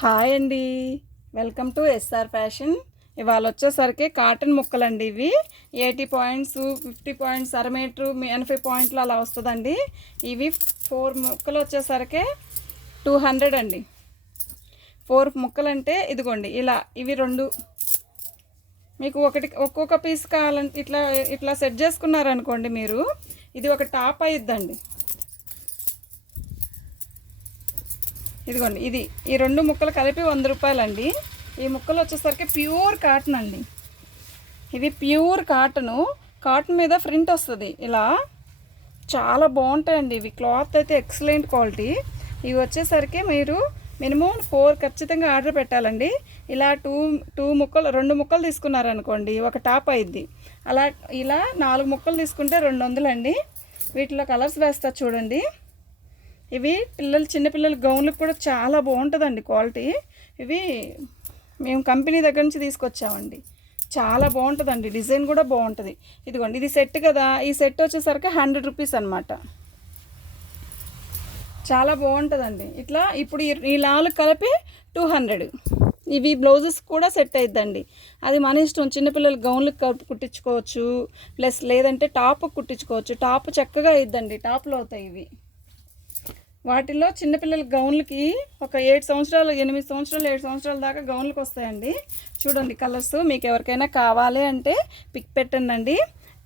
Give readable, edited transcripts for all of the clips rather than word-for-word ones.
Hi అండి. Welcome to SR Fashion. ఇవాళ వచ్చేసరికి కాటన్ ముక్కలండి. ఇవి 80 పాయింట్స్, 50 పాయింట్స్, అర మీటరు, 80 పాయింట్లు అలా వస్తుందండి. ఇవి 4 ముక్కలు వచ్చేసరికి 200 అండి. 4 ముక్కలు అంటే ఇదిగోండి ఇలా. ఇవి 2 మీకు ఒక్కొక్క పీస్ కావాలంటే ఇట్లా ఇట్లా సెట్ చేసుకున్నారనుకోండి మీరు, ఇది ఒక టాప్ అయ్యిద్దండి. ఇదిగోండి ఈ 2 ముక్కలు కలిపి 100 రూపాయలండి. ఈ ముక్కలు వచ్చేసరికి ప్యూర్ కాటన్ అండి. ఇది ప్యూర్ కాటన్ మీద ప్రింట్ వస్తుంది ఇలా. చాలా బాగుంటాయండి ఇవి. క్లాత్ అయితే ఎక్సలెంట్ క్వాలిటీ. ఇవి వచ్చేసరికి మీరు మినిమం 4 ఖచ్చితంగా ఆర్డర్ పెట్టాలండి. ఇలా 2 ముక్కలు తీసుకున్నారనుకోండి ఒక టాప్ అయింది. ఇలా 4 ముక్కలు తీసుకుంటే 200 అండి. వీటిలో కలర్స్ వేస్తా చూడండి. ఇవి చిన్నపిల్లల గౌన్లకు కూడా చాలా బాగుంటుందండి క్వాలిటీ. ఇవి మేము కంపెనీ దగ్గర నుంచి తీసుకొచ్చామండి. చాలా బాగుంటుందండి. డిజైన్ కూడా బాగుంటుంది. ఇదిగోండి ఇది సెట్ కదా. ఈ సెట్ వచ్చేసరికి 100 రూపీస్ అనమాట. చాలా బాగుంటుందండి. ఇట్లా ఇప్పుడు ఈ 4 కలిపి 200. ఇవి బ్లౌజెస్ కూడా సెట్ అయిద్దండి. అది మన ఇష్టం. చిన్నపిల్లల గౌన్లకు కుట్టించుకోవచ్చు, ప్లస్ లేదంటే టాప్ కుట్టించుకోవచ్చు. టాప్ చక్కగా అయిద్దండి. టాప్లో అవుతాయి ఇవి. వాటిల్లో చిన్నపిల్లల గౌన్లకి ఒక 8 సంవత్సరాలు, 8 సంవత్సరాలు, 7 సంవత్సరాల దాకా గౌన్లకు వస్తాయండి. చూడండి కలర్స్. మీకు ఎవరికైనా కావాలి అంటే పిక్ పెట్టండి.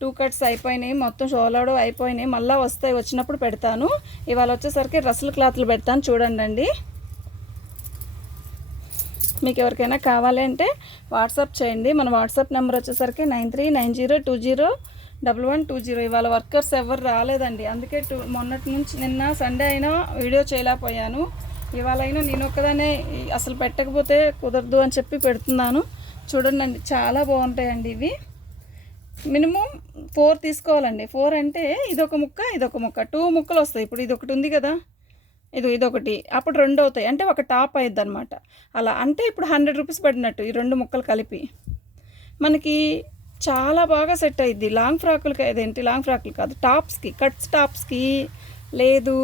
2 కట్స్ అయిపోయినాయి, మొత్తం షోలాడు అయిపోయినాయి. మళ్ళీ వస్తాయి, వచ్చినప్పుడు పెడతాను. ఇవాళ వచ్చేసరికి రసల్ క్లాత్లు పెడతాను చూడండి. మీకు ఎవరికైనా కావాలి అంటే వాట్సాప్ చేయండి. మన వాట్సాప్ నెంబర్ వచ్చేసరికి 9390201120. ఇవాళ వర్కర్స్ ఎవరు రాలేదండి. అందుకే మొన్నటి నుంచి నిన్న సండే అయినా వీడియో చేయలేకపోయాను. ఇవాళ అయినా నేను ఒక్కదానే అసలు పెట్టకపోతే కుదరదు అని చెప్పి పెడుతున్నాను. చూడండి చాలా బాగుంటాయండి ఇవి. మినిమం 4 తీసుకోవాలండి. 4 అంటే ఇదొక ముక్క, ఇదొక ముక్క, 2 ముక్కలు వస్తాయి. ఇప్పుడు ఇది ఒకటి ఉంది కదా, ఇదొకటి, అప్పుడు 2 అవుతాయి. అంటే ఒక టాప్ అయ్యిద్ది అనమాట. అలా అంటే ఇప్పుడు 100 రూపీస్ పడినట్టు ఈ 2 ముక్కలు కలిపి. మనకి చాలా బాగా సెట్ అయ్యిద్ది. లాంగ్ ఫ్రాకులు కాదు, టాప్స్కి, కట్స్ టాప్స్కి. లేదు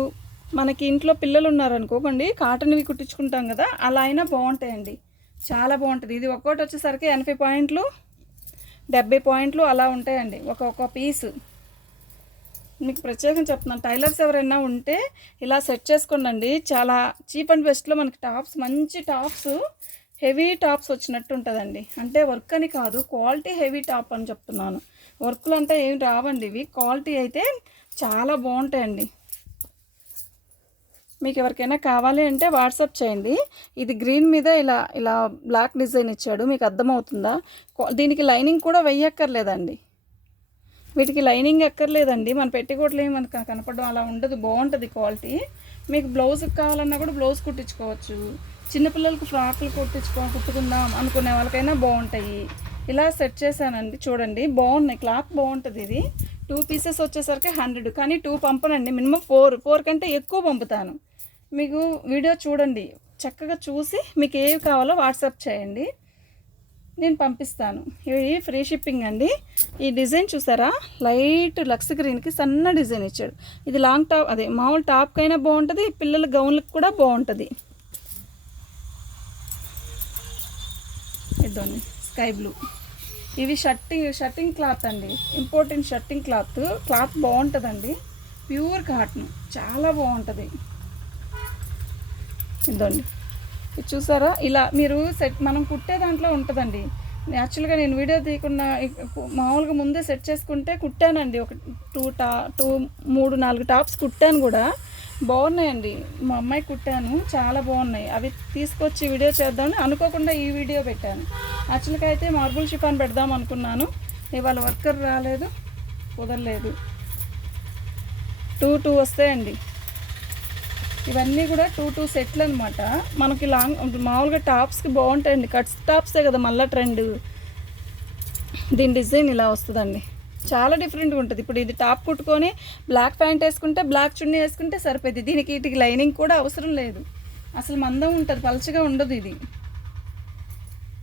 మనకి ఇంట్లో పిల్లలు ఉన్నారనుకోకండి, కాటన్వి కుట్టించుకుంటాం కదా, అలా అయినా బాగుంటాయండి. చాలా బాగుంటుంది. ఇది ఒక్కోటి వచ్చేసరికి 80 పాయింట్లు, 70 పాయింట్లు అలా ఉంటాయండి ఒక్కొక్క పీసు. మీకు ప్రత్యేకంగా చెప్తున్నాను, టైలర్స్ ఎవరైనా ఉంటే ఇలా సెట్ చేసుకోండి. చాలా చీప్ అండ్ బెస్ట్లో మనకి టాప్స్, మంచి టాప్స్, హెవీ టాప్స్ వచ్చినట్టు ఉంటుందండి. అంటే వర్క్ అని కాదు, క్వాలిటీ హెవీ టాప్ అని చెప్తున్నాను. వర్క్లు అంటే ఏమి రావండి ఇవి. క్వాలిటీ అయితే చాలా బాగుంటాయండి. మీకు ఎవరికైనా కావాలి అంటే వాట్సాప్ చేయండి. ఇది గ్రీన్ మీద ఇలా ఇలా బ్లాక్ డిజైన్ ఇచ్చాడు. మీకు అర్థమవుతుందా? దీనికి లైనింగ్ కూడా వెయ్యక్కర్లేదండి. వీటికి లైనింగ్ ఎక్కర్లేదండి. మన పెట్టికోట్లు ఏమి మనకు కనపడడం అలా ఉండదు. బాగుంటుంది క్వాలిటీ. మీకు బ్లౌజ్కి కావాలన్నా కూడా బ్లౌజ్ కుట్టించుకోవచ్చు. చిన్నపిల్లలకు ఫ్రాక్లు కుట్టుకుందాం అనుకునే వాళ్ళకైనా బాగుంటాయి. ఇలా సెట్ చేశానండి. చూడండి బాగున్నాయి. క్లాత్ బాగుంటుంది. ఇది 2 పీసెస్ వచ్చేసరికి 100. కానీ 2 పంపనండి. మినిమం 4 కంటే ఎక్కువ పంపుతాను. మీకు వీడియో చూడండి, చక్కగా చూసి మీకు ఏవి కావాలో వాట్సాప్ చేయండి, నేను పంపిస్తాను. ఇవి ఫ్రీ షిప్పింగ్ అండి. ఈ డిజైన్ చూసారా, లైట్ లక్స్ గ్రీన్కి సన్న డిజైన్ ఇచ్చాడు. ఇది లాంగ్ టాప్, అదే మామూలు టాప్కైనా బాగుంటుంది, పిల్లల గౌన్లకు కూడా బాగుంటుంది. ఇదండి స్కై బ్లూ. ఇవి షర్టింగ్ క్లాత్ అండి. ఇంపార్టెంట్ షర్టింగ్ క్లాత్ బాగుంటుందండి. ప్యూర్ కాటన్, చాలా బాగుంటుంది. ఇదండి ఇది చూసారా, ఇలా మీరు మనం కుట్టే దాంట్లో ఉంటుందండి. యాక్చువల్గా నేను వీడియో తీయకుండా మామూలుగా ముందే సెట్ చేసుకుంటే కుట్టానండి. ఒక 3-4 టాప్స్ కుట్టాను కూడా. బాగున్నాయండి. మా అమ్మాయి కుట్టాను, చాలా బాగున్నాయి. అవి తీసుకొచ్చి వీడియో చేద్దామని అనుకోకుండా ఈ వీడియో పెట్టాను. యాక్చువల్గా అయితే మార్బుల్ షిఫాన్ పెడదాం అనుకున్నాను. ఇవాళ వర్కర్ రాలేదు, కుదరలేదు. 2 వస్తాయండి. ఇవన్నీ కూడా 2 సెట్లు అనమాట. మనకి మామూలుగా టాప్స్కి బాగుంటాయండి. కట్స్ టాప్సే కదా మళ్ళీ ట్రెండ్. దీని డిజైన్ ఇలా వస్తుందండి. చాలా డిఫరెంట్గా ఉంటుంది. ఇప్పుడు ఇది టాప్ కుట్టుకొని బ్లాక్ ప్యాంట్ వేసుకుంటే, బ్లాక్ చున్నీ వేసుకుంటే సరిపోద్ది. వీటికి లైనింగ్ కూడా అవసరం లేదు. అసలు మందం ఉంటుంది, పలుచగా ఉండదు. ఇది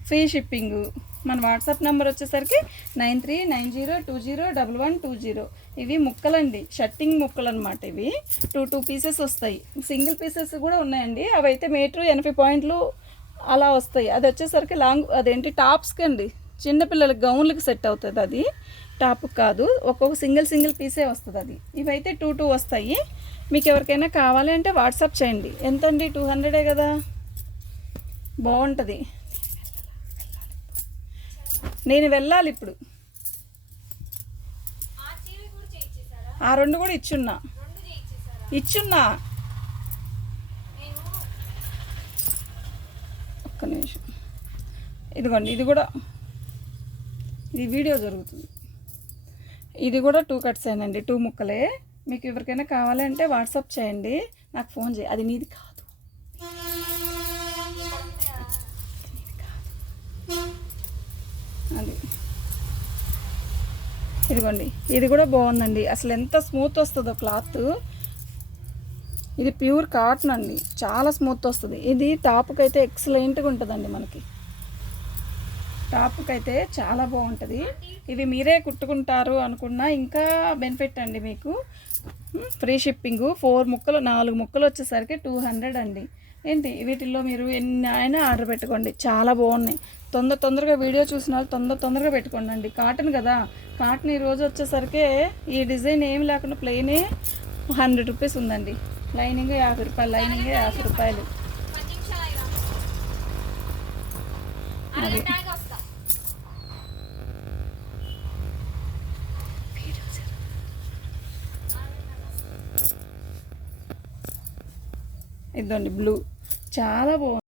ఫ్రీ షిప్పింగు. మన వాట్సాప్ నెంబర్ వచ్చేసరికి 9390201120. ఇవి ముక్కలండి, షర్టింగ్ ముక్కలు అనమాట. ఇవి 2 పీసెస్ వస్తాయి. సింగిల్ పీసెస్ కూడా ఉన్నాయండి. అవి అయితే మీటర్ 80 పాయింట్లు అలా వస్తాయి. అది వచ్చేసరికి లాంగ్ అదేంటి టాప్స్కి అండి, చిన్నపిల్లలకి గౌన్లకి సెట్ అవుతుంది. అది టాప్ కాదు, ఒక్కొక్క సింగిల్ పీసే వస్తుంది అది. ఇవైతే 2 వస్తాయి. మీకు ఎవరికైనా కావాలి అంటే వాట్సాప్ చేయండి. ఎంతండి? 200 కదా, బాగుంటుంది. నేను వెళ్ళాలి ఇప్పుడు. ఆ 2 కూడా ఇచ్చున్నా. ఒక్క నిమిషం. ఇదిగోండి, ఇది కూడా, ఇది వీడియో జరుగుతుంది. ఇది కూడా 2 కట్స్ అయినండి, 2 ముక్కలే. మీకు ఎవరికైనా కావాలి అంటే వాట్సాప్ చేయండి, నాకు ఫోన్ చేయి. అది నీది కాదు, అది. ఇదిగోండి, ఇది కూడా బాగుందండి. అసలు ఎంత స్మూత్ వస్తుందో క్లాత్. ఇది ప్యూర్ కాటన్ అండి, చాలా స్మూత్ వస్తుంది. ఇది టాప్కి అయితే ఎక్సలెంట్గా ఉంటుందండి. మనకి టాప్కి అయితే చాలా బాగుంటుంది. ఇవి మీరే కుట్టుకుంటారు అనుకున్నా ఇంకా బెనిఫిట్ అండి మీకు. Free shipping. 4 ముక్కలు వచ్చేసరికి 200 అండి. ఏంటి వీటిల్లో మీరు ఎన్ని అయినా ఆర్డర్ పెట్టుకోండి, చాలా బాగున్నాయి. తొందరగా వీడియో చూసిన వాళ్ళు తొందరగా పెట్టుకోండి అండి. కాటన్ కదా, కాటన్ ఈరోజు వచ్చేసరికి ఈ డిజైన్ ఏమి లేకుండా ప్లెయినే 100 రూపీస్ ఉందండి. లైనింగ్ 50 రూపాయలు, లైనింగ్ 50 రూపాయలు. అది ఇదండి బ్లూ, చాలా బాగుంది.